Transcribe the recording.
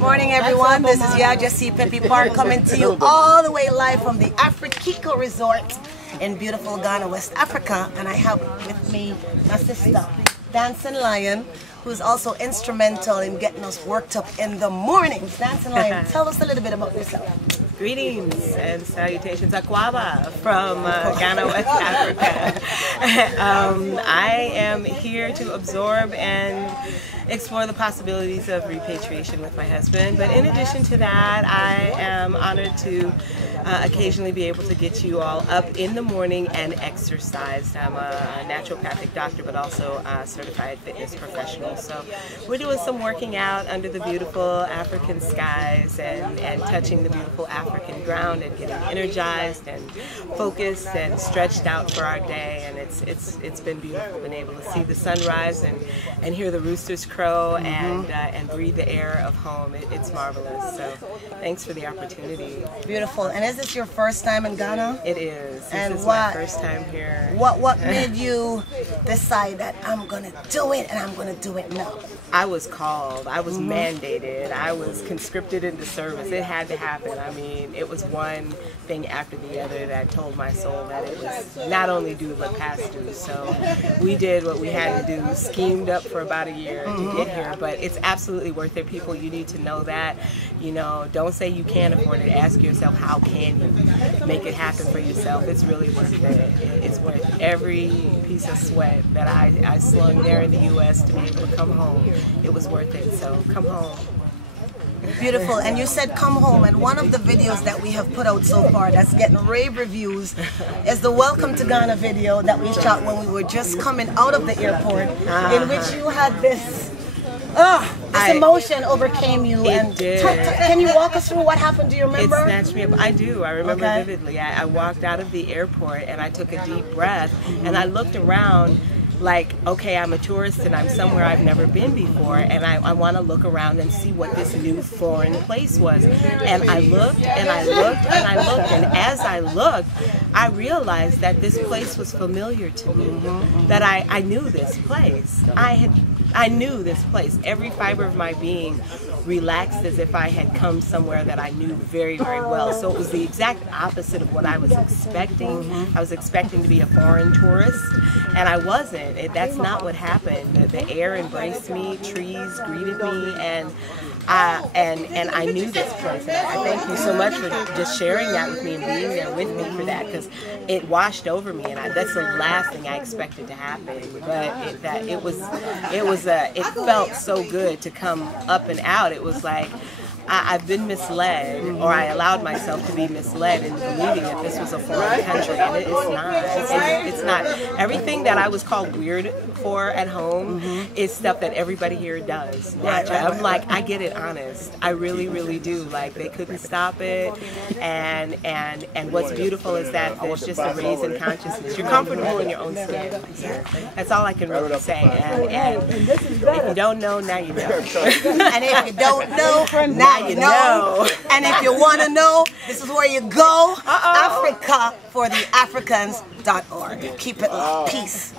Morning, everyone. This is Yajasi Pepe Park coming to you all the way live from the Afrikiko Resort in beautiful Ghana, West Africa. And I have with me my sister, Dancing Lion, who's also instrumental in getting us worked up in the mornings. Dancing Lion, tell us a little bit about yourself. Greetings and salutations, Akwaba from Ghana, West Africa. I am here to absorb and explore the possibilities of repatriation with my husband. But in addition to that, I am honored to occasionally be able to get you all up in the morning and exercised. I'm a naturopathic doctor, but also a certified fitness professional. So we're doing some working out under the beautiful African skies and touching the beautiful African ground and getting energized and focused and stretched out for our day. And it's been beautiful, been able to see the sunrise and hear the roosters crow and breathe the air of home. It's marvelous. So thanks for the opportunity. Beautiful. And is this your first time in Ghana? It is. And this is my first time here. What made you decide that I'm gonna do it and I'm gonna do it now? I was called. I was mandated. I was conscripted into service. It had to happen. I mean, it was one thing after the other that told my soul that it was not only due but past due. So we did what we had to do, schemed up for about a year to get here. But it's absolutely worth it, people. You need to know that. You know, don't say you can't afford it. Ask yourself, how can you make it happen for yourself? It's really worth it. It's worth every piece of sweat that I slung there in the U.S. to be able to come home. It was worth it, so come home. Beautiful. And you said come home, and one of the videos that we have put out so far that's getting rave reviews is the Welcome to Ghana video that we shot when we were just coming out of the airport, in which you had this emotion overcame you. It did. Can you walk us through what happened? Do you remember? It snatched me up. I do. I remember vividly. I walked out of the airport and I took a deep breath and I looked around like, okay, I'm a tourist and I'm somewhere I've never been before, and I want to look around and see what this new foreign place was. And I looked and I looked and I looked, and as I looked, I realized that this place was familiar to me, that I knew this place. I knew this place. Every fiber of my being relaxed as if I had come somewhere that I knew very, very well. So it was the exact opposite of what I was expecting. I was expecting to be a foreign tourist, and I wasn't. That's not what happened. The air embraced me, trees greeted me, and I knew this place. And I thank you so much for just sharing that with me and being there with me for that, because it washed over me, and that's the last thing I expected to happen. But it felt so good to come up and out. It was like I've been misled, or I allowed myself to be misled into believing that this was a foreign country, and it's not. It's not. Everything that I was called weird for at home is stuff that everybody here does. I'm like, I get it, honest. I really, really do. Like, they couldn't stop it, and what's beautiful is that there's just a raise in consciousness. You're comfortable in your own skin. That's all I can really say. And if you don't know, now you know. And if you don't know, now you know. And if you want to know, this is where you go. Africa for the Africans.org. Keep it. Peace.